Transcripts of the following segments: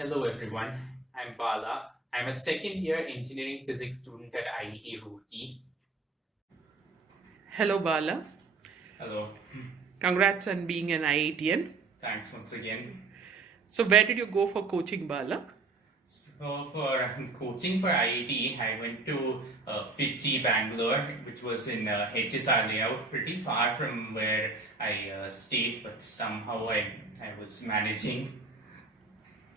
Hello everyone, I'm Bala. I'm a second year engineering physics student at IIT Roorkee. Hello, Bala. Hello, Congrats on being an IITian. thanks once again. So, where did you go for coaching, Bala? So for coaching for IIT, I went to FITGI Bangalore, which was in HSR layout, pretty far from where I stayed, but somehow I was managing.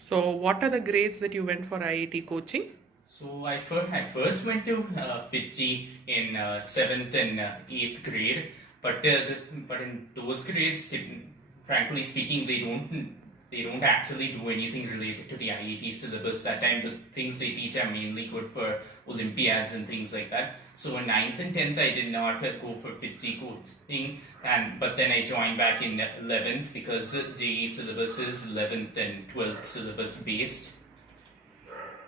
So, what are the grades that you went for IIT coaching? So I first went to Fiji in seventh and eighth grade, but in those grades, frankly speaking, they don't actually do anything related to the IET syllabus. That time, the things they teach are mainly good for Olympiads and things like that. So in ninth and tenth, I did not go for Fiji coaching, and but then I joined back in 11th because JE syllabus is 11th and 12th syllabus based.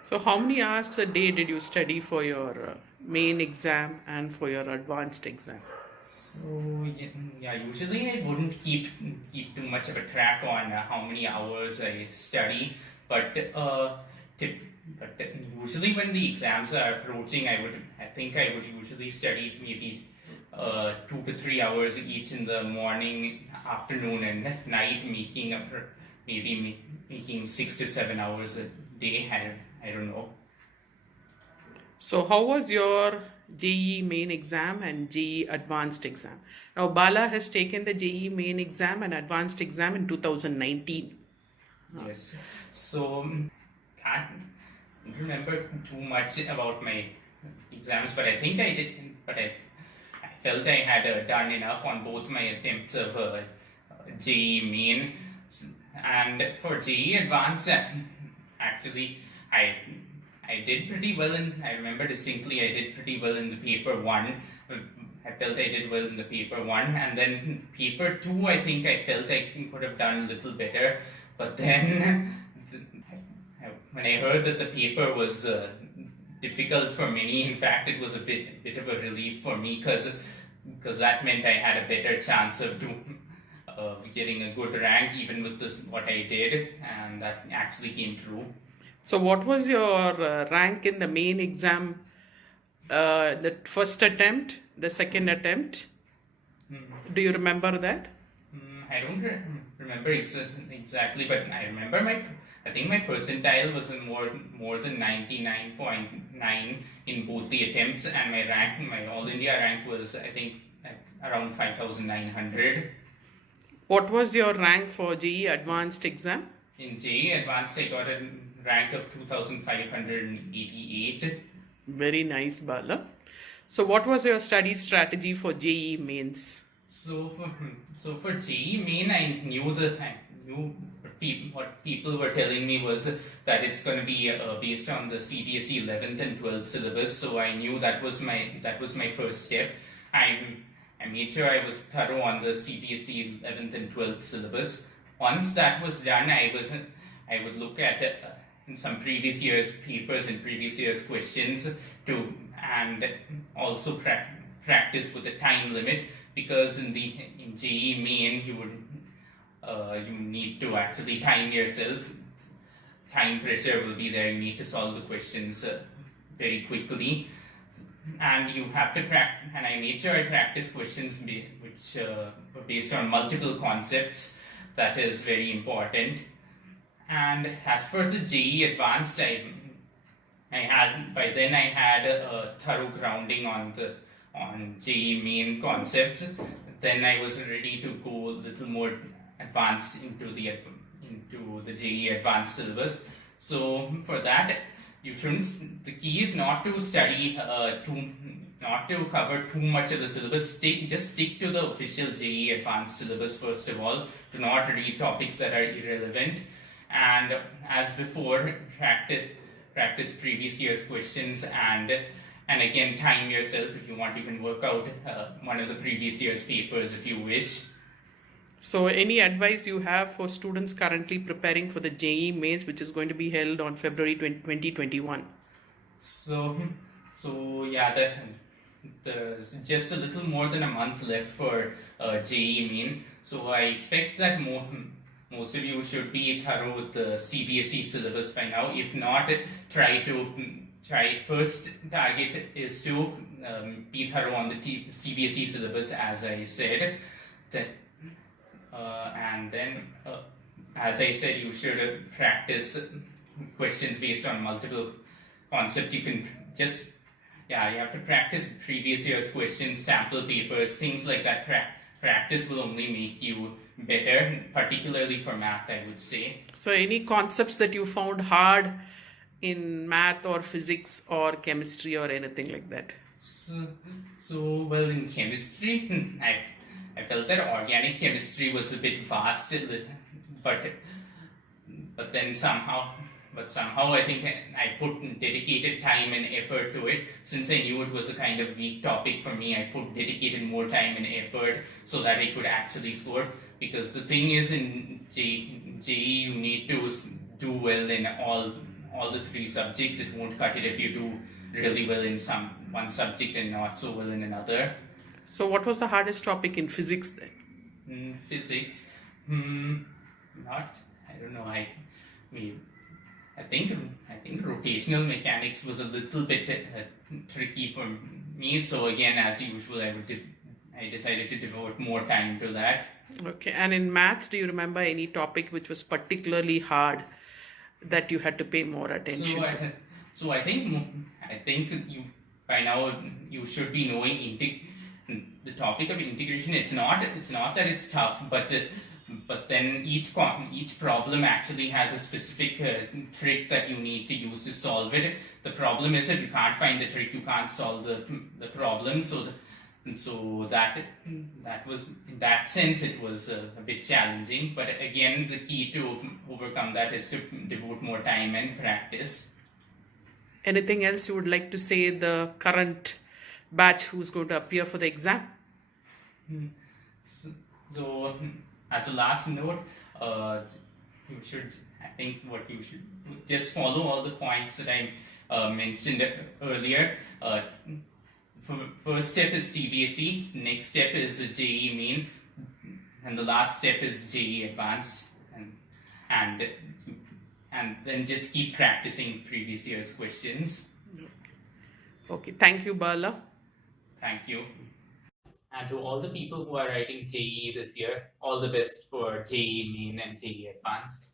So, how many hours a day did you study for your main exam and for your advanced exam? So yeah, usually I wouldn't keep too much of a track on how many hours I study, but tip, but usually when the exams are approaching, I think I would usually study maybe 2 to 3 hours each in the morning, afternoon, and night, making 6 to 7 hours a day. I don't know. So, how was your JE main exam and JE advanced exam? Now, Bala has taken the JE main exam and advanced exam in 2019. Yes. So can't remember too much about my exams, but I think I did. I felt I had done enough on both my attempts of JE main and for JE advanced. Actually, I I did pretty well in. I remember distinctly. I did pretty well in the paper one. I felt I did well in the paper one, and then paper two. I think I felt I could have done a little better, but then when I heard that the paper was difficult for many, in fact, it was a bit of a relief for me because that meant I had a better chance of getting a good rank even with this what I did, and that actually came true. So, what was your rank in the main exam? The first attempt, the second attempt? Do you remember that? I don't remember exactly, but I remember I think my percentile was in more than 99.9 in both the attempts, and my All India rank was I think at around 5,900. What was your rank for JE advanced exam? In JE Advanced, I got a rank of 2,588. Very nice, Bala. So, what was your study strategy for JE mains? So for so for JE main, I knew what people were telling me was that it's going to be based on the CBSE 11th and 12th syllabus. So I knew that was my first step. I I made sure I was thorough on the CBSE 11th and 12th syllabus. Once that was done, I would look at some previous year's papers and previous year's questions to and also practice with a time limit because in JE main you need to actually time yourself. Time pressure will be there. You need to solve the questions very quickly, and you have to practice. And I made sure I practice questions which were based on multiple concepts. That is very important. And as for the JE Advanced, I had by then I had a thorough grounding on JE main concepts. Then I was ready to go a little more advanced into the JE Advanced syllabus. So for that, you shouldn't. The key is not to study not to cover too much of the syllabus. Just stick to the official JE Advanced syllabus first of all. Do not read topics that are irrelevant. And as before, practice previous year's questions and again time yourself. If you want, you can work out one of the previous year's papers if you wish. So, any advice you have for students currently preparing for the JE mains, which is going to be held on February 2021? So, so yeah, there's just a little more than a month left for JE main. So I expect that most of you should be thorough with the CBSE syllabus by now. If not, try first target is to be thorough on the CBSE syllabus, as I said. That and then, as I said, you should practice questions based on multiple concepts. You can just you have to practice previous year's questions, sample papers, things like that. Practice will only make you better, particularly for math, I would say. So, any concepts that you found hard in math or physics or chemistry or anything like that? Well, in chemistry, I felt that organic chemistry was a bit vast, but then somehow I think I put dedicated time and effort to it. Since I knew it was a kind of weak topic for me, I put dedicated more time and effort so that I could actually score. Because the thing is, in JEE, you need to do well in all the three subjects. It won't cut it if you do really well in one subject and not so well in another. So, what was the hardest topic in physics then? Physics, not. I don't know. I think rotational mechanics was a little bit tricky for me. So again, as usual, I decided to devote more time to that. Okay, and in math, do you remember any topic which was particularly hard that you had to pay more attention to? So I think you by now you should be knowing the topic of integration. It's not that it's tough, but then each problem actually has a specific trick that you need to use to solve it. The problem is, if you can't find the trick, you can't solve the problem. So that was, in that sense, it was a bit challenging. But again, the key to overcome that is to devote more time and practice. Anything else you would like to say the current batch who's going to appear for the exam? So, as a last note, you should just follow all the points that I mentioned earlier. First step is CBSE, next step is JEE Main, and the last step is JEE Advanced, and then just keep practicing previous year's questions. Okay, thank you, Bala. Thank you. And to all the people who are writing JEE this year, all the best for JEE Main and JEE Advanced.